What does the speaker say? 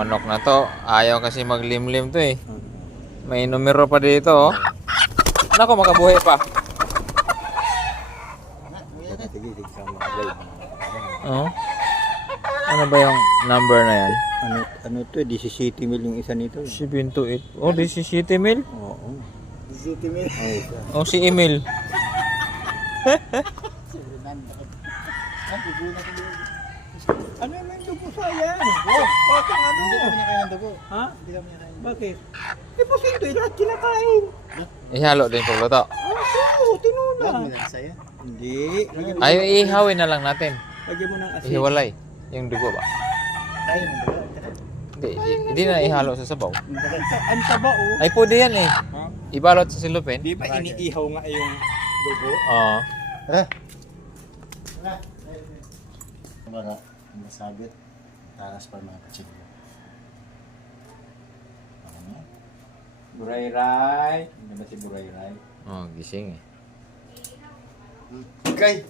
manok na to. Ayaw kasi maglimlim to eh. May numero pa dito oh. Nako, makabuhay pa. Oh. Ano ba yung number na yan? Ano to? 17 mil yung isa nito. 728. Oh, 17 mil? Oo. 17 mil. Oh, si Emil. Ano yung dugo sa yan? Bakit ano? Hindi kami nakain ng dugo. Ha? Hindi kami nakain. Bakit? Eh, posito eh, lahat kinakain. Ihalo din pagluto. Oo, tinuna. Wag mo lang sa'yo. Hindi. Ay, ihawin na lang natin. Lagyan mo ng asin. Ihiwalay. Yung dugo ba? Kain ng dugo. Hindi na ihalo sa sabaw. Ang taba oh. Ay, pwede yan eh. Ha? Ibalot sa silupin. Di ba iniihaw nga yung dugo? Oo. Tara. Kumbaga, masabit. Taras pa mga kachiglo. Ano? Buray-ray. Hindi ba si Buray-ray? Oh, gising eh. Okay.